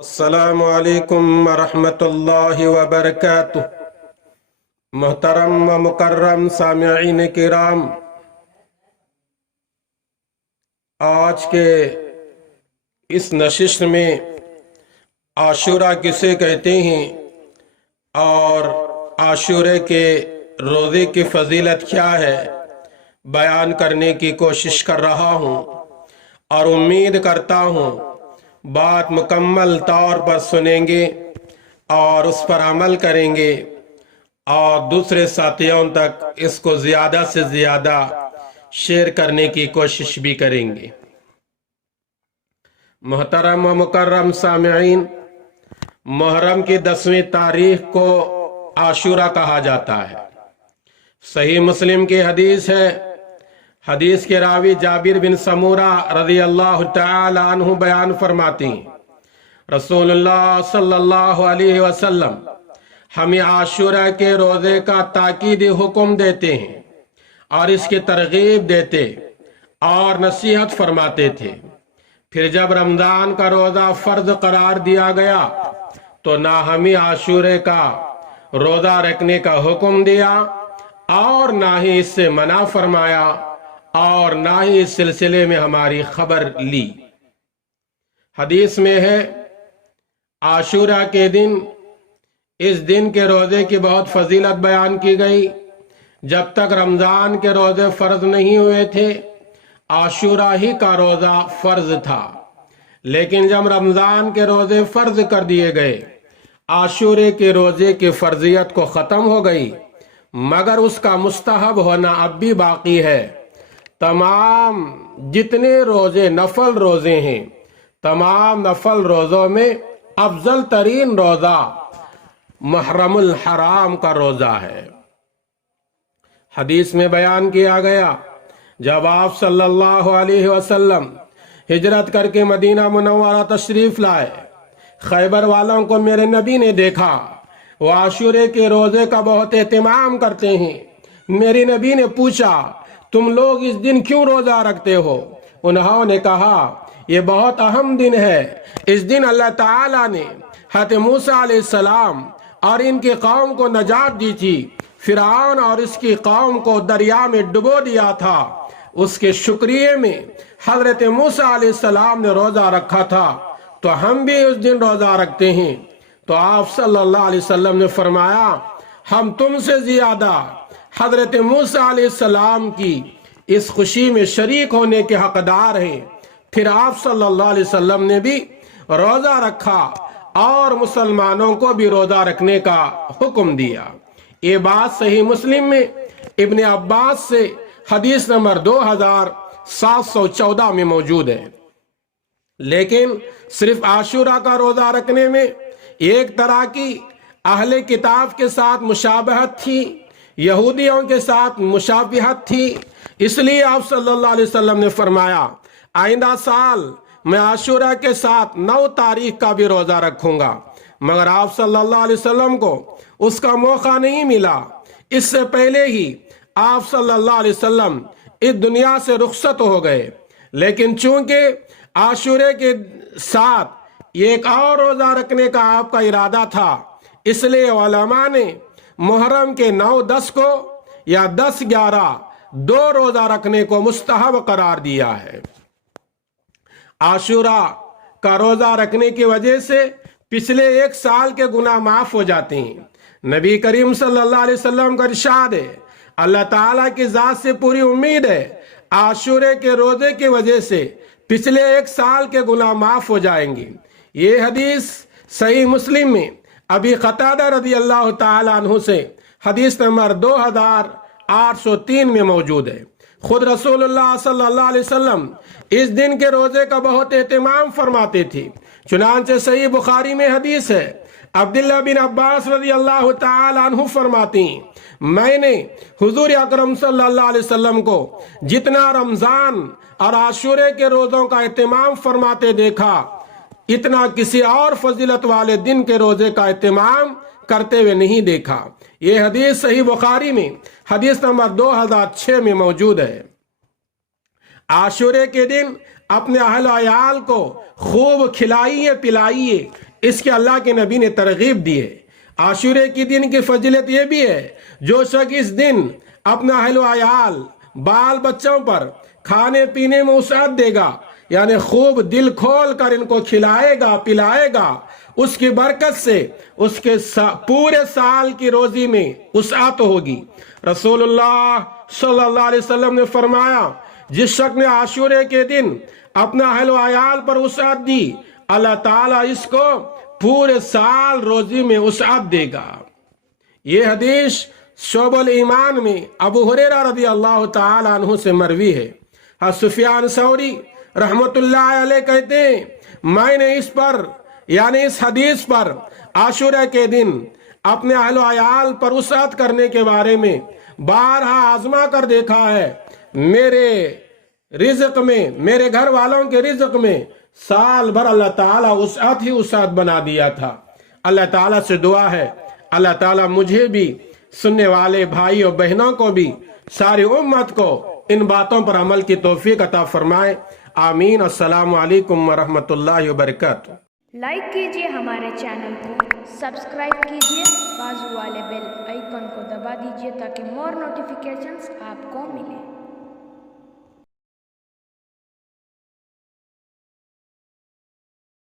السلام علیکم ورحمۃ اللہ وبرکاتہ۔ محترم و مکرم سامعین کرام، آج کے اس نشست میں عاشورہ کسے کہتے ہیں اور عاشورے کے روزے کی فضیلت کیا ہے بیان کرنے کی کوشش کر رہا ہوں، اور امید کرتا ہوں بات مکمل طور پر سنیں گے اور اس پر عمل کریں گے اور دوسرے ساتھیوں تک اس کو زیادہ سے زیادہ شیئر کرنے کی کوشش بھی کریں گے۔ محترم و مکرم سامعین، محرم کی 10ویں تاریخ کو عاشورہ کہا جاتا ہے۔ صحیح مسلم کی حدیث ہے، حدیث کے راوی جابر بن سمورہ رضی اللہ تعالی عنہ بیان فرماتے ہیں، رسول اللہ صلی اللہ علیہ وسلم ہمیں عاشورہ کے روزے کا تاکیدی حکم دیتے ہیں اور اس کی ترغیب دیتے اور نصیحت فرماتے تھے۔ پھر جب رمضان کا روزہ فرض قرار دیا گیا تو نہ ہمیں عاشورے کا روزہ رکھنے کا حکم دیا اور نہ ہی اس سے منع فرمایا اور نہ ہی اس سلسلے میں ہماری خبر لی۔ حدیث میں ہے عاشورہ کے دن، اس دن کے روزے کی بہت فضیلت بیان کی گئی۔ جب تک رمضان کے روزے فرض نہیں ہوئے تھے عاشورہ ہی کا روزہ فرض تھا، لیکن جب رمضان کے روزے فرض کر دیے گئے عاشورے کے روزے کی فرضیت کو ختم ہو گئی، مگر اس کا مستحب ہونا اب بھی باقی ہے۔ تمام جتنے روزے نفل روزے ہیں، تمام نفل روزوں میں افضل ترین روزہ محرم الحرام کا روزہ ہے۔ حدیث میں بیان کیا گیا، جب آپ صلی اللہ علیہ وسلم ہجرت کر کے مدینہ منورہ تشریف لائے، خیبر والوں کو میرے نبی نے دیکھا، وہ عاشورے کے روزے کا بہت اہتمام کرتے ہیں۔ میرے نبی نے پوچھا، تم لوگ اس دن کیوں روزہ رکھتے ہو؟ انہوں نے کہا، یہ بہت اہم دن ہے، اس دن اللہ تعالیٰ نے حضرت موسیٰ علیہ السلام اور ان کی قوم کو نجات دی تھی، فرعون اور اس کی قوم کو دریا میں ڈبو دیا تھا، اس کے شکریہ میں حضرت موسیٰ علیہ السلام نے روزہ رکھا تھا، تو ہم بھی اس دن روزہ رکھتے ہیں۔ تو آپ صلی اللہ علیہ وسلم نے فرمایا، ہم تم سے زیادہ حضرت موسیٰ علیہ السلام کی اس خوشی میں شریک ہونے کے حقدار ہیں۔ پھر آپ صلی اللہ علیہ وسلم نے بھی روزہ رکھا اور مسلمانوں کو بھی روزہ رکھنے کا حکم دیا۔ یہ بات صحیح مسلم میں ابن عباس سے حدیث نمبر 2714 میں موجود ہے۔ لیکن صرف عاشورہ کا روزہ رکھنے میں ایک طرح کی اہل کتاب کے ساتھ مشابہت تھی، یہودیوں کے ساتھ مشابہت تھی، اس لیے آپ صلی اللہ علیہ وسلم نے فرمایا، آئندہ سال میں عاشورہ کے ساتھ 9 تاریخ کا بھی روزہ رکھوں گا، مگر آپ صلی اللہ علیہ وسلم کو اس کا موقع نہیں ملا۔ اس سے پہلے ہی آپ صلی اللہ علیہ وسلم اس دنیا سے رخصت ہو گئے، لیکن چونکہ عاشورے کے ساتھ ایک اور روزہ رکھنے کا آپ کا ارادہ تھا، اس لیے علماء نے محرم کے 9، 10 کو یا 10، 11 2 روزہ رکھنے کو مستحب قرار دیا ہے۔ عاشورہ کا روزہ رکھنے کی وجہ سے پچھلے 1 سال کے گناہ معاف ہو جاتے ہیں۔ نبی کریم صلی اللہ علیہ وسلم کا ارشاد ہے، اللہ تعالیٰ کی ذات سے پوری امید ہے عاشورے کے روزے کی وجہ سے پچھلے 1 سال کے گناہ معاف ہو جائیں گے۔ یہ حدیث صحیح مسلم میں ابی قتادہ رضی اللہ تعالیٰ عنہ سے حدیث نمبر 2803 میں موجود ہے۔ خود رسول اللہ صلی اللہ علیہ وسلم اس دن کے روزے کا بہت اہتمام فرماتے تھے، چنانچہ صحیح بخاری میں حدیث ہے، عبداللہ بن عباس رضی اللہ تعالیٰ عنہ فرماتے ہیں، میں نے حضور اکرم صلی اللہ علیہ وسلم کو جتنا رمضان اور عاشورے کے روزوں کا اہتمام فرماتے دیکھا، اتنا کسی اور فضیلت والے دن کے روزے کا اہتمام کرتے ہوئے نہیں دیکھا۔ یہ حدیث صحیح بخاری میں حدیث نمبر 2006 میں موجود ہے۔ عاشورے کے دن اپنے اہل و عیال کو خوب کھلائیے پلائیے، اس کے اللہ کے نبی نے ترغیب دی ہے۔ عاشورے کی دن کی فضیلت یہ بھی ہے، جو شخص اس دن اپنا اہل و عیال بال بچوں پر کھانے پینے میں وسعت دے گا، یعنی خوب دل کھول کر ان کو کھلائے گا پلائے گا، اس کی برکت سے اس کے پورے سال کی روزی میں وسعت ہوگی۔ رسول اللہ صلی اللہ علیہ وسلم نے فرمایا، جس شخص نے عاشورے کے دن اپنا اہل و عیال پر وسعت دی، اللہ تعالیٰ اس کو پورے سال روزی میں وسعت دے گا۔ یہ حدیث شعب الایمان میں ابو ہریرہ رضی اللہ تعالی عنہ سے مروی ہے۔ سفیان ثوری رحمت اللہ علیہ کہتے ہیں، میں نے اس پر یعنی اس حدیث پر عاشورہ کے دن اپنے اہل و عیال پر وسعت کرنے کے بارے میں بارہا آزما کر دیکھا ہے۔ میرے رزق میں، میرے گھر والوں کے رزق میں سال بھر اللہ تعالیٰ وسعت ہی وسعت بنا دیا تھا۔ اللہ تعالیٰ سے دعا ہے، اللہ تعالیٰ مجھے بھی، سننے والے بھائی اور بہنوں کو بھی، ساری امت کو ان باتوں پر عمل کی توفیق عطا فرمائے۔ آمین۔ السلام علیکم ورحمۃ اللہ وبرکاتہ۔ لائک کیجئے ہمارے چینل کو، سبسکرائب کیجئے، بازو والے بیل آئیکن کو دبا دیجئے تاکہ مور نوٹیفیکیشنز آپ کو ملیں۔